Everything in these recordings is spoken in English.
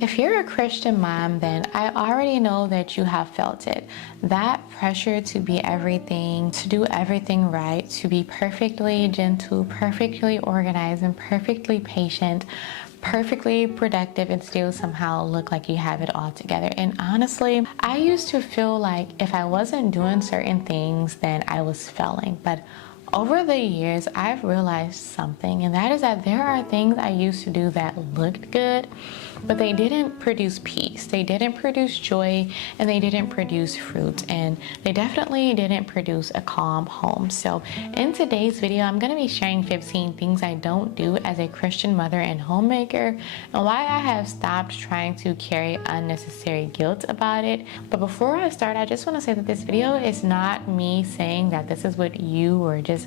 If you're a Christian mom, then I already know that you have felt it. That pressure to be everything, to do everything right, to be perfectly gentle, perfectly organized, and perfectly patient, perfectly productive, and still somehow look like you have it all together. And honestly, I used to feel like if I wasn't doing certain things, then I was failing. But over the years, I've realized something, and that is that there are things I used to do that looked good, but they didn't produce peace, they didn't produce joy, and they didn't produce fruit, and they definitely didn't produce a calm home. So in today's video, I'm going to be sharing 15 things I don't do as a Christian mother and homemaker, and why I have stopped trying to carry unnecessary guilt about it. But before I start, I just want to say that this video is not me saying that this is what you or just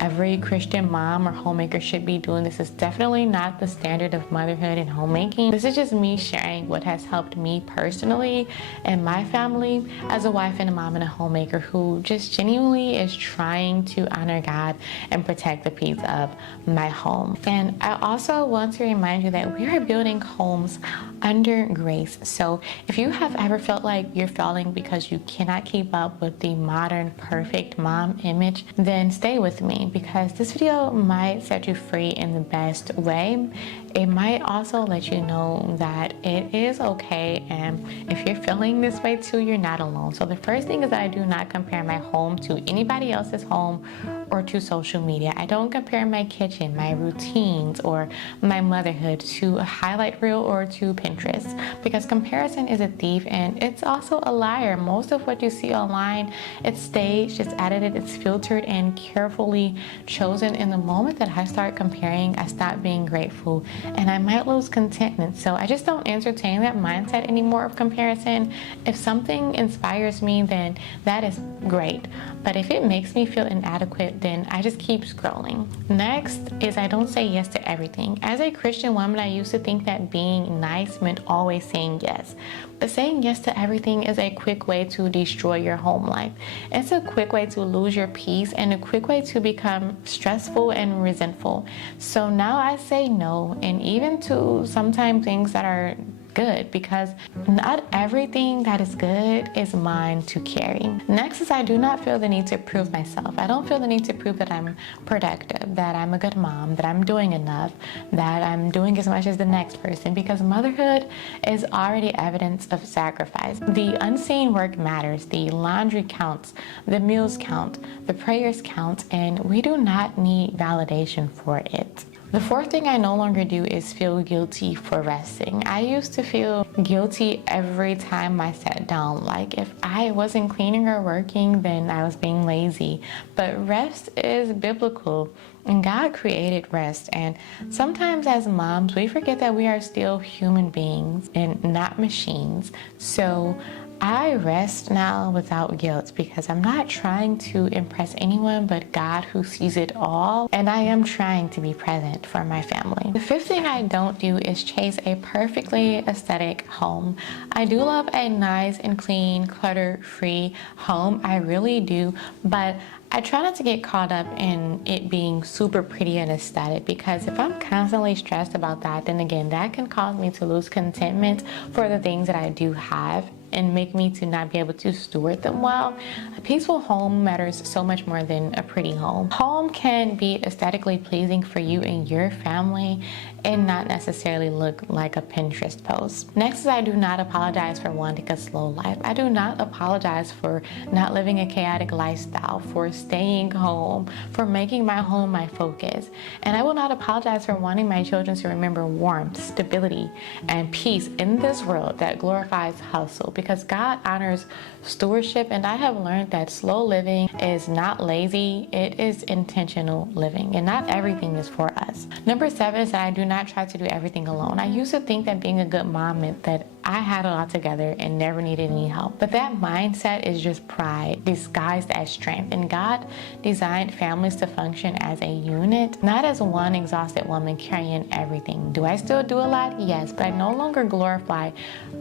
every Christian mom or homemaker should be doing. This is definitely not the standard of motherhood and homemaking. This is just me sharing what has helped me personally and my family as a wife and a mom and a homemaker who just genuinely is trying to honor God and protect the peace of my home. And I also want to remind you that we are building homes under grace. So if you have ever felt like you're failing because you cannot keep up with the modern perfect mom image, then stay with me, because this video might set you free in the best way. It might also let you know that it is okay, and if you're feeling this way too, you're not alone. So the first thing is that I do not compare my home to anybody else's home or to social media. I don't compare my kitchen, my routines, or my motherhood to a highlight reel or to Pinterest, because comparison is a thief and it's also a liar. Most of what you see online, it's staged, it's edited, it's filtered and carefully chosen. In the moment that I start comparing, I stop being grateful and I might lose contentment. So I just don't entertain that mindset anymore of comparison. If something inspires me, then that is great. But if it makes me feel inadequate, then I just keep scrolling. Next is I don't say yes to everything. As a Christian woman, I used to think that being nice meant always saying yes. But saying yes to everything is a quick way to destroy your home life. It's a quick way to lose your peace and a quick way to become stressful and resentful. So now I say no, and even to sometimes things that are good, because not everything that is good is mine to carry. Next is I do not feel the need to prove myself. I don't feel the need to prove that I'm productive, that I'm a good mom, that I'm doing enough, that I'm doing as much as the next person, because motherhood is already evidence of sacrifice. The unseen work matters. The laundry counts, the meals count, the prayers count, and we do not need validation for it. The fourth thing I no longer do is feel guilty for resting. I used to feel guilty every time I sat down. Like if I wasn't cleaning or working, then I was being lazy. But rest is biblical, and God created rest. And sometimes as moms, we forget that we are still human beings and not machines. So I rest now without guilt, because I'm not trying to impress anyone but God, who sees it all, and I am trying to be present for my family. The fifth thing I don't do is chase a perfectly aesthetic home. I do love a nice and clean, clutter-free home. I really do, but I try not to get caught up in it being super pretty and aesthetic, because if I'm constantly stressed about that, then again, that can cause me to lose contentment for the things that I do have and make me to not be able to steward them well. A peaceful home matters so much more than a pretty home. Home can be aesthetically pleasing for you and your family and not necessarily look like a Pinterest post. Next is I do not apologize for wanting a slow life. I do not apologize for not living a chaotic lifestyle, for staying home, for making my home my focus. And I will not apologize for wanting my children to remember warmth, stability, and peace in this world that glorifies hustle, because God honors stewardship, and I have learned that slow living is not lazy, it is intentional living, and not everything is for us. Number 7 is that I do not try to do everything alone. I used to think that being a good mom meant that I had it all together and never needed any help. But that mindset is just pride disguised as strength. And God designed families to function as a unit, not as one exhausted woman carrying everything. Do I still do a lot? Yes, but I no longer glorify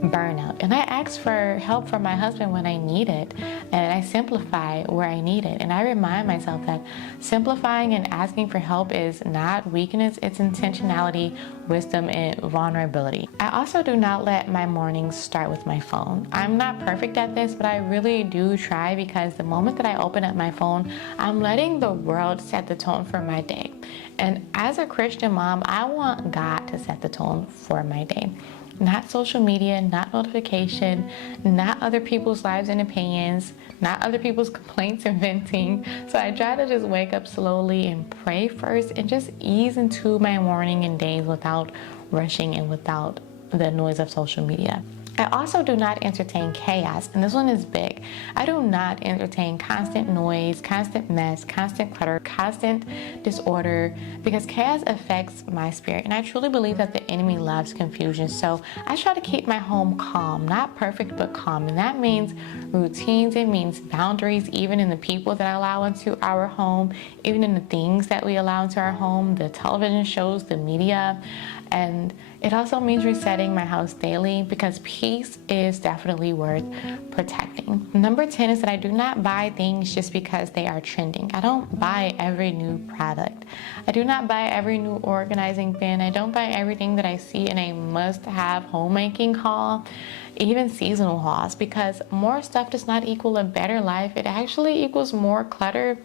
burnout. And I ask for help from my husband when I need it, and I simplify where I need it. And I remind myself that simplifying and asking for help is not weakness, it's intentionality wisdom and vulnerability. I also do not let my mornings start with my phone. I'm not perfect at this, but I really do try, because the moment that I open up my phone, I'm letting the world set the tone for my day. And as a Christian mom, I want God to set the tone for my day. Not social media, not notification, not other people's lives and opinions, not other people's complaints and venting. So I try to just wake up slowly and pray first and just ease into my morning and days without rushing and without the noise of social media. I also do not entertain chaos, and this one is big. I do not entertain constant noise, constant mess, constant clutter, constant disorder, because chaos affects my spirit, and I truly believe that the enemy loves confusion. So I try to keep my home calm, not perfect, but calm, and that means routines, it means boundaries, even in the people that I allow into our home, even in the things that we allow into our home, the television shows, the media. And it also means resetting my house daily, because peace is definitely worth protecting. Number 10 is that I do not buy things just because they are trending. I don't buy every new product. I do not buy every new organizing bin. I don't buy everything that I see in a must-have homemaking haul, even seasonal hauls, because more stuff does not equal a better life. It actually equals more clutter,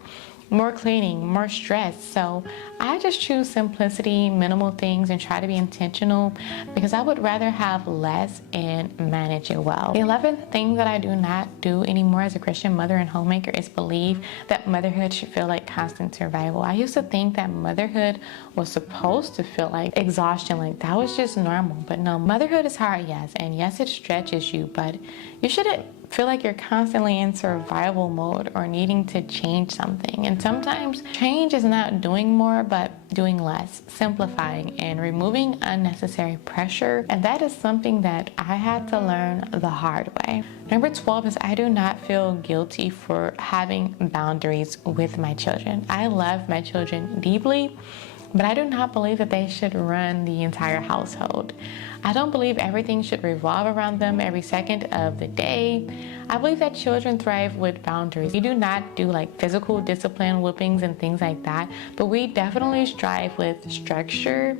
more cleaning, more stress. So I just choose simplicity, minimal things, and try to be intentional, because I would rather have less and manage it well. The 11th thing that I do not do anymore as a Christian mother and homemaker is believe that motherhood should feel like constant survival. I used to think that motherhood was supposed to feel like exhaustion, like that was just normal. But no, motherhood is hard, yes, and yes, it stretches you, but you shouldn't feel like you're constantly in survival mode or needing to change something. And sometimes change is not doing more, but doing less, simplifying, and removing unnecessary pressure. And that is something that I had to learn the hard way. Number 12 is I do not feel guilty for having boundaries with my children. I love my children deeply, but I do not believe that they should run the entire household. I don't believe everything should revolve around them every second of the day. I believe that children thrive with boundaries. We do not do like physical discipline, whippings, and things like that, but we definitely strive with structure.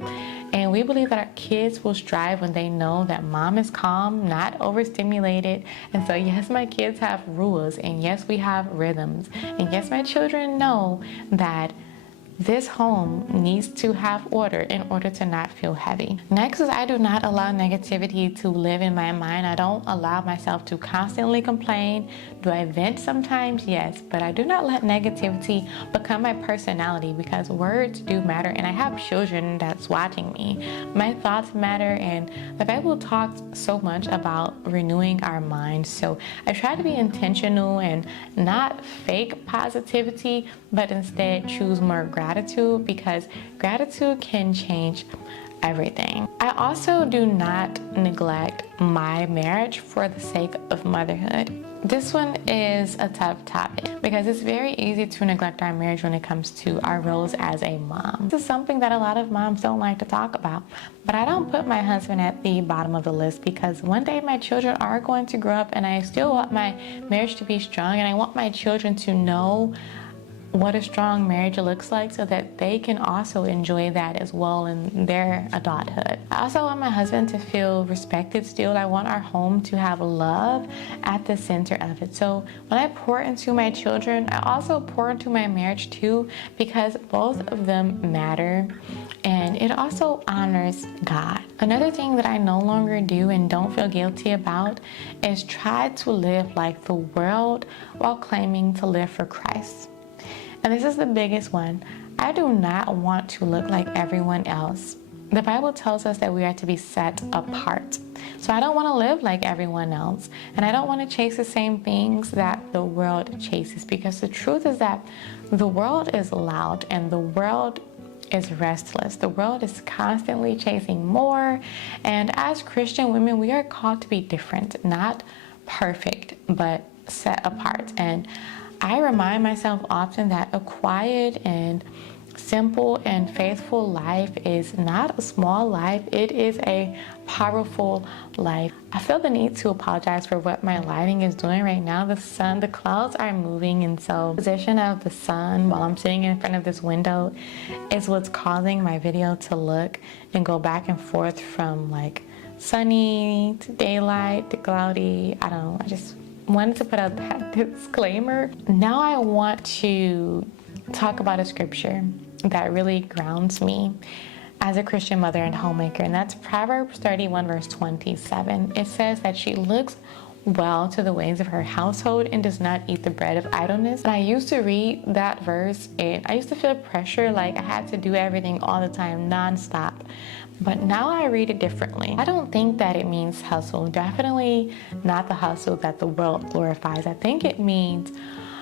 And we believe that our kids will strive when they know that mom is calm, not overstimulated. And so yes, my kids have rules, and yes, we have rhythms. And yes, my children know that this home needs to have order in order to not feel heavy. Next is I do not allow negativity to live in my mind. I don't allow myself to constantly complain. Do I vent sometimes? Yes, but I do not let negativity become my personality, because words do matter, and I have children that's watching me. My thoughts matter, and the Bible talks so much about renewing our minds. So I try to be intentional and not fake positivity, but instead choose more gratitude, because gratitude can change everything. I also do not neglect my marriage for the sake of motherhood. This one is a tough topic, because it's very easy to neglect our marriage when it comes to our roles as a mom. This is something that a lot of moms don't like to talk about, but I don't put my husband at the bottom of the list, because one day my children are going to grow up, and I still want my marriage to be strong, and I want my children to know what a strong marriage looks like, so that they can also enjoy that as well in their adulthood. I also want my husband to feel respected still. I want our home to have love at the center of it. So when I pour into my children, I also pour into my marriage too, because both of them matter, and it also honors God. Another thing that I no longer do and don't feel guilty about is try to live like the world while claiming to live for Christ. And this is the biggest one. I do not want to look like everyone else. The Bible tells us that we are to be set apart. So I don't want to live like everyone else. And I don't want to chase the same things that the world chases, because the truth is that the world is loud and the world is restless. The world is constantly chasing more. And as Christian women, we are called to be different, not perfect, but set apart. And I remind myself often that a quiet and simple and faithful life is not a small life, it is a powerful life. I feel the need to apologize for what my lighting is doing right now. The clouds are moving, and so the position of the sun while I'm sitting in front of this window is what's causing my video to look and go back and forth from like sunny to daylight to cloudy. I don't know, I just wanted to put out that disclaimer. Now I want to talk about a scripture that really grounds me as a Christian mother and homemaker, and that's Proverbs 31 verse 27. It says that she looks well to the ways of her household and does not eat the bread of idleness. And I used to read that verse and I used to feel pressure, like I had to do everything all the time, nonstop. But now I read it differently. I don't think that it means hustle. Definitely not the hustle that the world glorifies. I think it means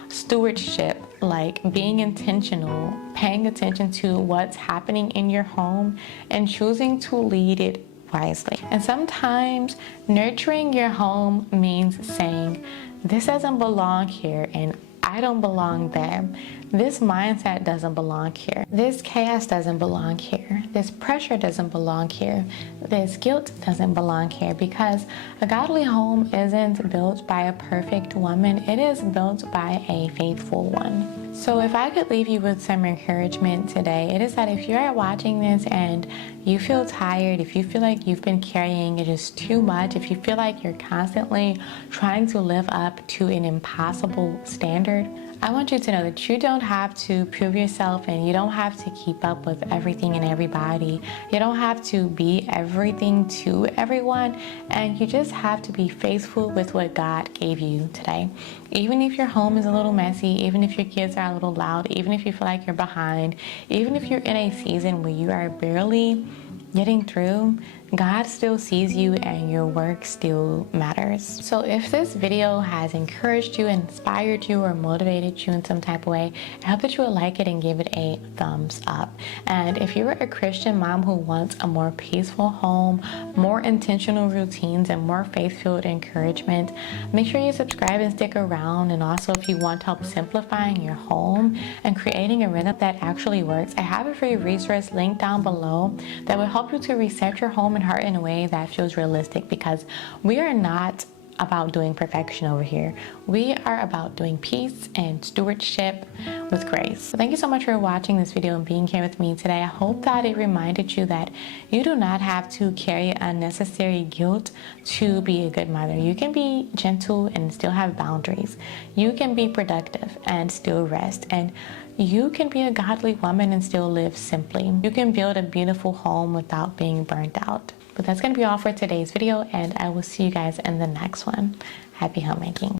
stewardship, like being intentional, paying attention to what's happening in your home and choosing to lead it wisely. And sometimes nurturing your home means saying, this doesn't belong here and I don't belong there. This mindset doesn't belong here. This chaos doesn't belong here. This pressure doesn't belong here. This guilt doesn't belong here, because a godly home isn't built by a perfect woman. It is built by a faithful one. So if I could leave you with some encouragement today, it is that if you're watching this and you feel tired, if you feel like you've been carrying it just too much, if you feel like you're constantly trying to live up to an impossible standard, I want you to know that you don't have to prove yourself and you don't have to keep up with everything and everybody. You don't have to be everything to everyone, and you just have to be faithful with what God gave you today. Even if your home is a little messy, even if your kids are a little loud, even if you feel like you're behind, even if you're in a season where you are barely getting through, God still sees you and your work still matters. So if this video has encouraged you, inspired you, or motivated you in some type of way, I hope that you will like it and give it a thumbs up. And if you're a Christian mom who wants a more peaceful home, more intentional routines, and more faith-filled encouragement, make sure you subscribe and stick around. And also, if you want help simplifying your home and creating a rhythm that actually works, I have a free resource linked down below that will help you to reset your home and heart in a way that feels realistic, because we are not about doing perfection over here. We are about doing peace and stewardship with grace. So thank you so much for watching this video and being here with me today. I hope that it reminded you that you do not have to carry unnecessary guilt to be a good mother. You can be gentle and still have boundaries. You can be productive and still rest. And you can be a godly woman and still live simply. You can build a beautiful home without being burnt out. But that's going to be all for today's video, and I will see you guys in the next one. Happy homemaking.